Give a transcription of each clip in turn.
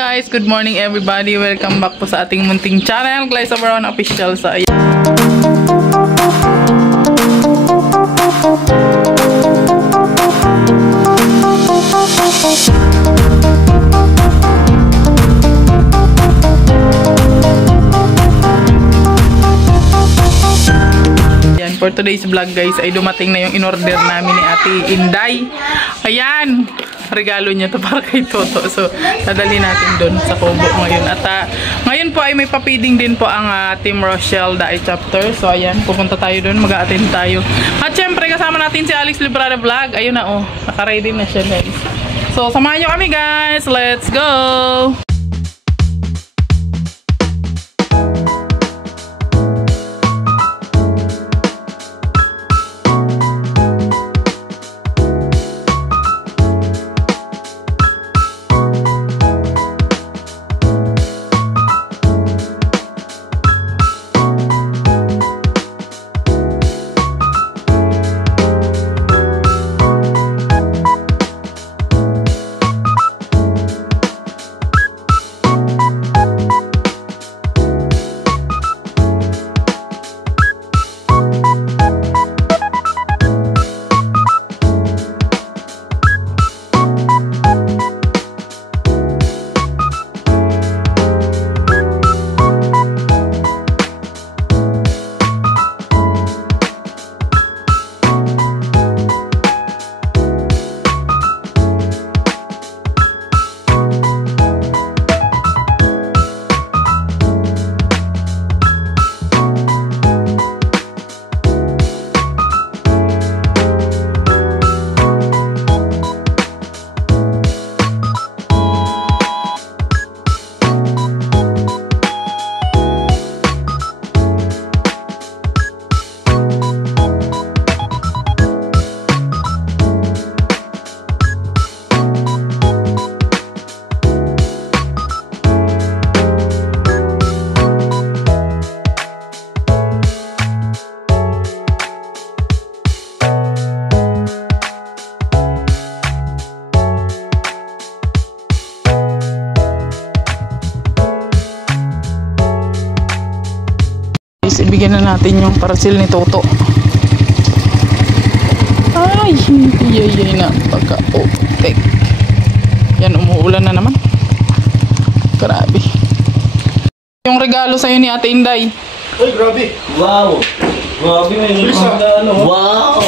guys, good morning everybody. Welcome back po sa ating munting channel, Glyza Brown Official. So ayan. For today's vlog guys ay dumating na yung in-order namin ni Ate Inday. Ayan, regalo niya to para kay Toto. So dadali natin doon sa Kubo ngayon. At ngayon po ay may papiding din po ang Team Rochelle Dae chapter. So ayan, pupunta tayo doon, mag-a-attend tayo. At syempre kasama natin si Alex Librada Vlog. Ayun na oh, naka-ready na siya guys. So samahan nyo kami guys, let's go! Ibigyan na natin yung parcel ni Toto. Ay, yay na pagka-otek. Yan, umuulan na naman. Grabe. Yung regalo sa'yo ni Ate Inday. Uy, grabe. Wow. Grabe, may ano. Wow.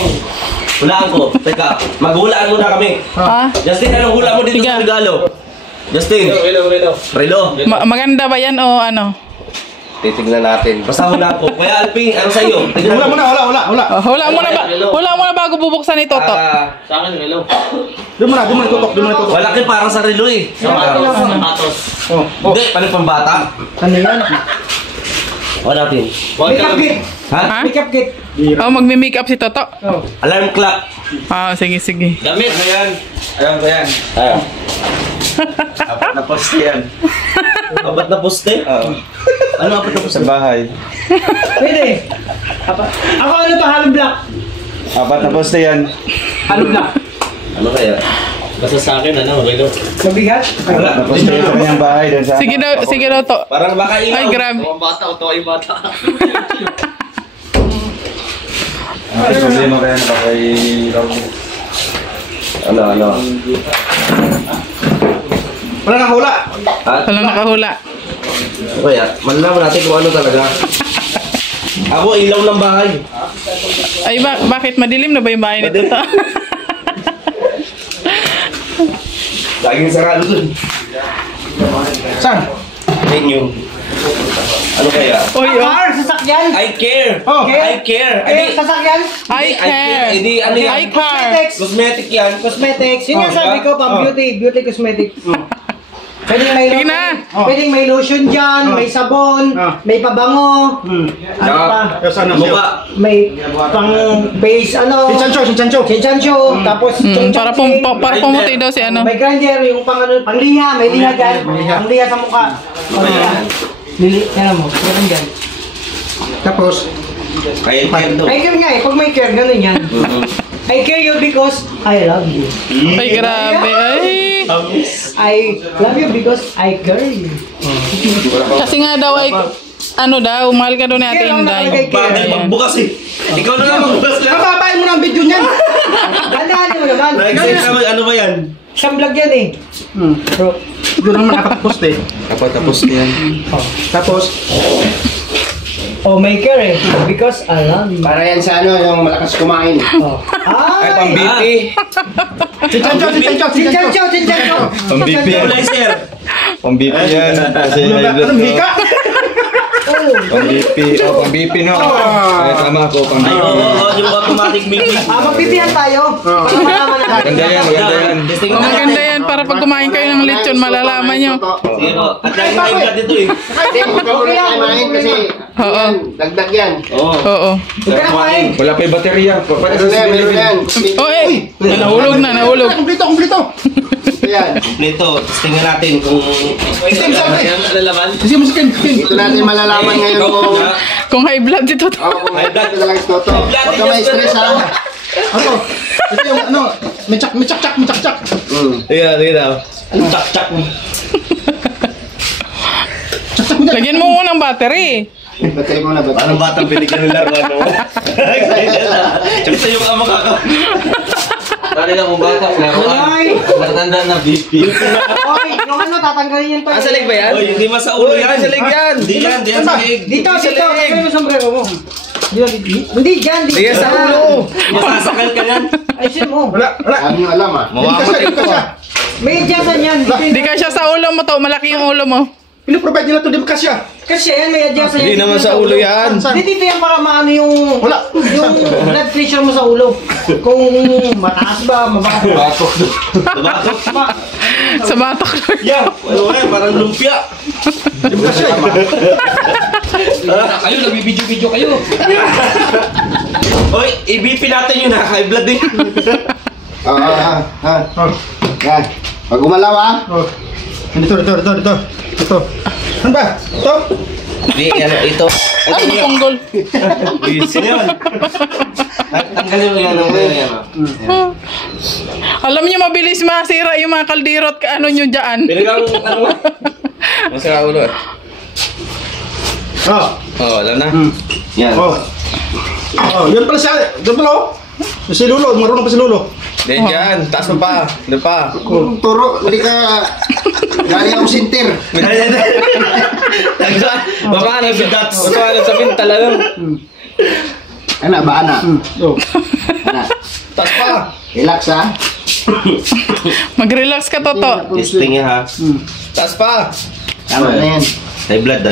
Hulaan ko. Teka, maghulaan muna kami. Ha? Justin, anong hula mo dito sa regalo? Justin. Relo. Maganda ba yan o ano? Titignan natin. Basta hula ko. Kuya Alping, ano sa'yo? Hula muna. Hula mo na bago bubuksan ni Toto. Sa akin, relo. Doon muna tutok. Wala kayo parang sa relo eh. Sapatos. Hindi, paano pang bata? Ano yan? Wala natin. Makeup kit. Ha? Makeup kit. Oh, magme-makeup si Toto. Alarm clock. Sige. Damit. Ano yan? Alam ko yan. Ayaw. Apat na poste yan. Apat na poste? Oo. Ano apat na poste? Sa bahay. Pwede. Ako ano to, hollow block. Apat na poste yan. Hollow block. Ano kaya? Basta sa akin, ano, relo. Mabigat? Apat na poste yan sa kanyang bahay. Sige daw to. Parang baka ilaw. Ay, grabe. Ang bata o to ay bata. Ang problema kaya na kay Ano? wala nang hula. Walang nakahula. Kaya, malalaman natin kung ano talaga. Ako, ilaw ng bahay. Ay, bakit madilim na ba yung bahay ni Toto? Laging sarado dun. Saan? Menu. Ano kaya? Uy, Car, sasakyan. I care. Oh, I care. Sasakyan. I care. Hindi, ano yan? I care. Cosmetics. Cosmetic yan. Cosmetics. Yun yung sabi ko, pang beauty cosmetics. Pwedeng may Sige lotion. na. Pwedeng may lotion dyan, may sabon, may pabango. Ano pa? Saan na Mukha. May pang base, ano. Chinchancho. Tapos Para pumuti daw si ano. may grinder, yung pang ano, pang liha, may liha dyan. Pang liha sa mukha. Yan mo, meron dyan. Tapos, Kaya care daw. I care nga eh, pag may care, ganun yan. I care you because I love you. Ay, grabe. Ay. I love you because I care you. Kasi nga daw ay, ano daw, mahal ka daw ni Ate Inday. Bagay Ayan. magbukas eh. Ikaw na lang magbukas lang. Mababain mo na ang video niyan. Gandaan mo naman. Nag-exit naman, ano ba yan? Siyang vlog yan eh. Bro. Doon naman nakatapos eh. Tapos yan. Tapos, Oh, may care eh. Because I love you. Para yan sa ano, yung malakas kumain. Oh. Ay, Pang BP. si Chancho. Chinchancho. Pang BP yan. Pang BP yan. Kasi Anong hika? Pang BP. Pang BP no. Ay, tama ako. Pang BP. Yung automatic BP. Magpipihan tayo. Para malaman natin. Maganda yan, maganda yan. Maganda yan para pag kumain kayo ng lechon, malalaman nyo. Sige po. At lagi na yung dito eh. Hindi, huwag ka muna kumain kasi Oo. yan, dagdag yan. Oo. Oo. Huwag ka na kumain. Wala pa yung baterya. Meron na yan, meron na yan. Oh, eh. Nahulog na, nahulog. Kumpleto. Ito yan. Kompleto. Tapos tingnan natin kung... Ayan, alalaman. Kasi mo si Ken. Dito natin malalaman ngayon kung... Kung high blood ito to. High blood talaga si Toto. Huwag ka ma-stress ha. Ano? Ito yung ano, may chak. Ayan, ayan. Chak-chak. Chak mo dyan. Lagyan mo muna ng battery. Batay mo na, batay. Anong batang binigyan nila? Ano? Tsaka yung ama kaka. Tari lang kung bata. Ay! Matanda na BP. Oy, yung ano, tatanggalin yan to. Salig ba yan? Hindi sa ulo yan. Salig yan. Hindi yan. Hindi yan salig. Dito. Ano yung sombrero mo? Hindi dyan. Dito sa ulo. Masasakal ka yan. Ayusin mo. Wala. Ano yung alam ha? Hindi ka siya. May adyasan yan. Hindi ka siya sa ulo mo to. Malaki yung ulo mo. Pinaprovide nila to, di ba kasya? Kasi yan, may adyasan yan. Hindi naman sa ulo yan. Hindi dito yan para maano yung... Wala. Yung blood pressure mo sa ulo. Kung mataas ba, mababa. Batok. Batok. Sa batok. Yan. Ano yan? Parang lumpia. Di ba kasya? Kayo, nagbibidyo-video kayo. Hoy, i-BP natin yun ha. High blood eh. Yan. Pag umalaw ha. Dito. Ano ba? Ito? Hindi, ano, ito. Ay, punggol. Sino yun? Tanggalin mo yan. Alam niyo, mabilis masira yung mga kaldero at ano nyo dyan. Pinigang, ano? Masira ulo eh. Oo, alam na. Yan. Yun pala siya. Doon pala oh. Si Lolo, marunong pa si Lolo. Diyan, taas mo pa. Doon pa. Turo, hindi ka... Galing akong sintir. Baka na sa dots. Baka na sa pintala lang. Ana ba, ana? Oh. Ana. Taas pa. Relax ha. Mag-relax ka, Toto. Testing niya ha. Taas pa. Tama na yan. High blood.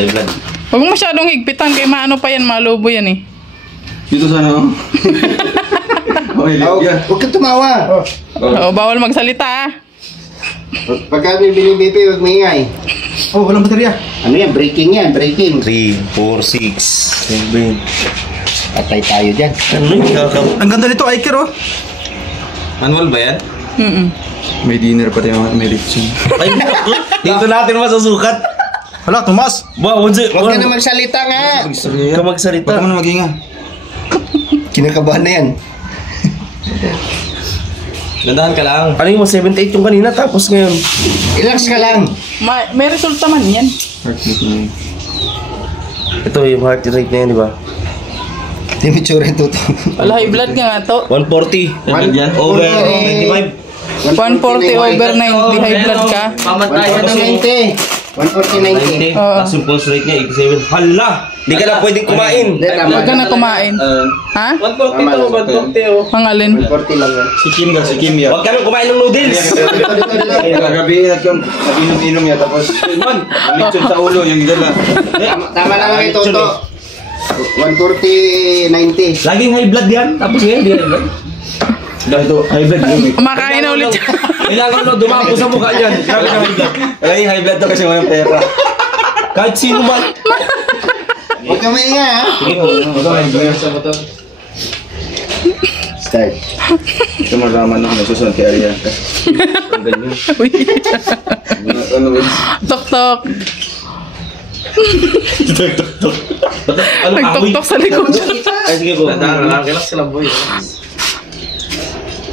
Huwag mo masyadong higpitan kay maano pa yan, malubo yan eh. Dito sana oh. Huwag ka tumawa. Oo, bawal magsalita ah. Pagka may binibip, huwag maingay. Oh, walang baterya. Ano yan? Breaking yan, breaking. 3, 4, 6, 7. Patay tayo dyan. Ano yung Ang ganda nito, Iker oh. Manual ba yan? May dinner pa tayo, may lechon. Ay, dito natin masusukat. Hala, Tomas. Huwag Huwag ka na magsalita nga. ka magsalita. Huwag mo na mag-inga. Kinakabahan na yan. Gandahan ka lang. Ano yung 78 yung kanina tapos ngayon? Relax ka lang. May resulta man yan. Ito yung heart rate na yan, di ba? Hindi mo tsura ito to. Wala, high blood nga to. 140. Over 25. 140 over 90, high blood ka. 140-90. 140-90. 90. Oo. Tapos yung pulse rate niya, 87. Hala! Di ka na pwedeng kumain. Hindi, tama. Huwag ka na kumain. Ha? 140 to, 140 Ang alin? 140 lang yan. Si Kim ya. Huwag ka nang kumain ng noodles. Kagabi, nag-inom-inom ya, tapos lechon sa ulo, yung gala. Tama lang ang ito to. 140-90. Laging high blood yan. Tapos ngayon, di high blood. Dahil ito, high blood yun. Kumakain na ulit. Kailangan mo dumapo sa mukha niyan. Grabe na high blood. Laging high blood to kasi walang pera. Kahit sino man. Huwag ka maingay ha. Start. Ito malaman na nasusunod kay Arian. Ang ganyan. Uy. Ano ba? Tok-tok. Ano Nagtok-tok sa likod. Ay, sige po. Relax ka lang, boy.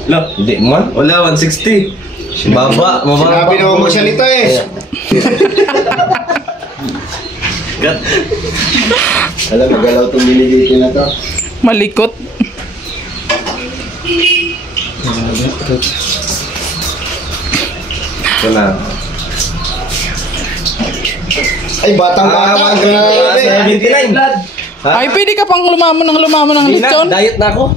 Hindi man. Wala, 160. Baba. Sinabi naman magsalita eh. Gat. Alam, nagalaw itong binigay na to. Malikot. Ito na. Ay, batang-bata. Grabe. 79. Ay, pwede ka pang lumaman ng lechon. Diet na ako.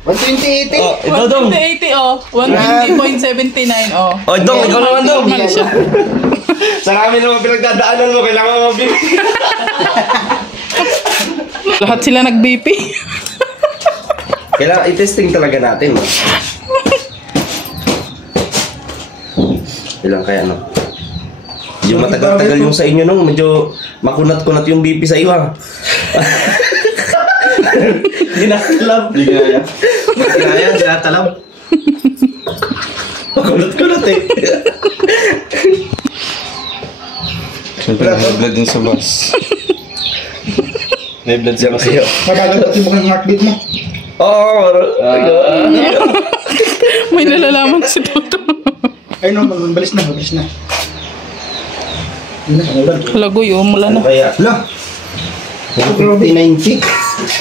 120. Oh, ito dong. 120.80 oh. 120.79 oh. Oh, dong, ikaw naman dong. Normal siya. Sa kami naman pinagdadaanan mo, kailangan mo mabili. Lahat sila nag-BP. Kailangan i-testing talaga natin. No? Ilang kaya, no? Yung matagal-tagal yung sa inyo, no? Medyo makunat-kunat yung BP sa iyo, ha? Hindi na alam. Hindi kaya. Hindi kaya, hindi na alam. Makunat-kunat eh. Siyempre, may blood din sa bus. May blood siya kasi. Magagal pati mo kang heartbeat mo. Oo, May nalalaman si Toto. Ay no, balis na. Lagoy oh, mula na. kaya. Hala. 50-90.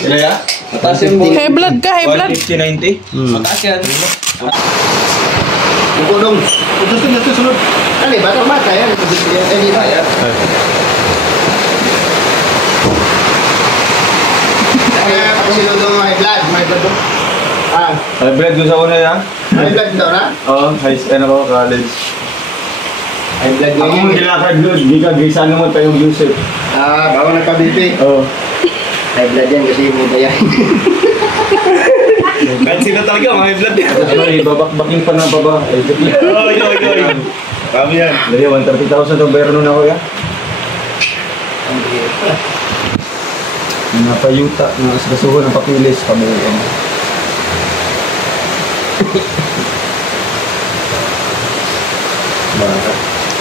Ano ya? Mataas yung mo. High blood ka, high blood. 50-90? Mataas yan. Bukudong. Ito sunod. Ano eh, batang-bata yan. Ay, di ba yan? Kaya pag sinunod mo high blood mo. Ah, Ay, blood ko sa una yan? high blood daw na? Oo, ano ko, college. High blood mo Ako yun. mong gilakad doon, di ka gisa naman tayong Yusuf. Ah, bago nagka-BP. Oo. High blood yan kasi mo ba yan? Kahit sino talaga, mga blood yan. Ay, babakbaking pa ng baba. Ay, Oy. Kami yan. Dali, 130,000 itong meron na ako yan. Napayuta, nakasasuho ng papilis, pabuhan.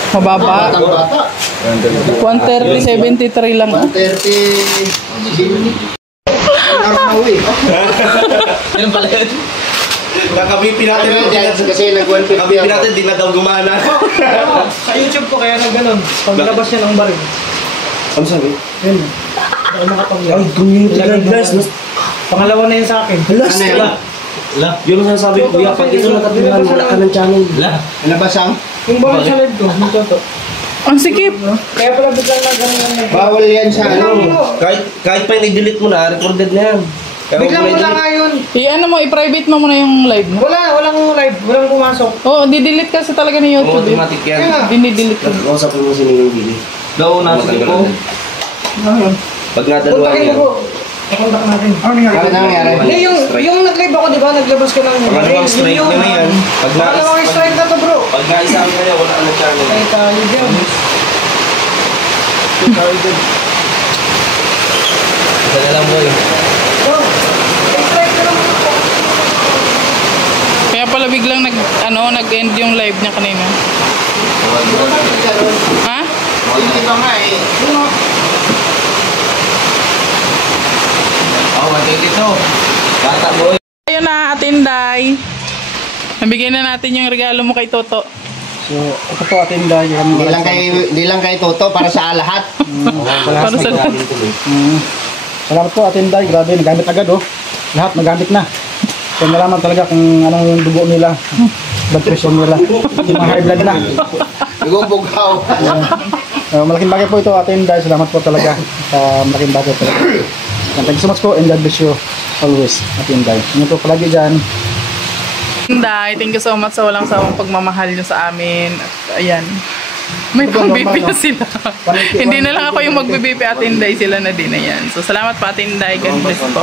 Mababa. Batang-bata. 130.73 lang ah. 130. Araw eh. Yan pala yun. Nakabipi natin. Kasi nag-150 Nakabipi ako. natin, di na daw gumana. Sa YouTube ko kaya na ganun. Paglabas niya ng baril. Ano sabi? Yun. Ako makapag-vlog. Ay, community guys. Pangalawa na yun sa akin. Ano yan? Yun ang sasabi ko, kuya, pag ito nakatulan, wala ka ng channel. Ano ba sang? Yung baril sa live ko, yung toto. Ang sikip. Kaya pala biglang na ganun lang. Bawal yan sa ano. Kahit pa i-delete mo na, recorded na yan. Kaya Biglang huwag mo wala i-delete. nga yun. I-ano mo, i-private mo muna yung live mo. Walang live. Walang pumasok. Oo, di-delete kasi talaga ni Oo, YouTube eh. automatic yan. Kaya nga. Dini-delete ko. Kausapin mo si Ninong Billy. Daw, nasa ko. Pag nadalawa Puntakin yan. mo. Pakontak natin. Ano nangyari? Hindi, yung nag-live ako, di ba? Naglabas ko ng Pangalawang strike nyo na yan. Pangalawang strike na to, bro. Pag naisama kayo, wala ka ng channel. Ay, tayo dyan. Isa na lang mo eh. Bro, strike na lang. Kaya pala biglang nag-end yung live niya kanina. Ha? Yung iba nga eh. Oh, matay dito. Bata boy. Ayun na, Ate Inday. Nabigyan na natin yung regalo mo kay Toto. So, ito po atin dahil. Di lang kay Toto para sa lahat. Para sa lahat. Salamat po atin dahil. Grabe, nagamit agad oh. Lahat nagamit na. So, nalaman talaga kung anong yung dugo nila. Blood pressure nila. Yung mga high blood na. Nagubughaw. Malaking bagay po ito atin dahil. Salamat po talaga. Malaking bagay talaga. Thank you so much po and God bless you always atin dahil. Ingat po palagi dyan. Inday, thank you so much sa walang sawang pagmamahal nyo sa amin. At ayan. May pang-BP na sila. Hindi na lang ako yung mag-BP Ate Inday, sila na din. Ayan. So, salamat po Ate Inday. God bless po.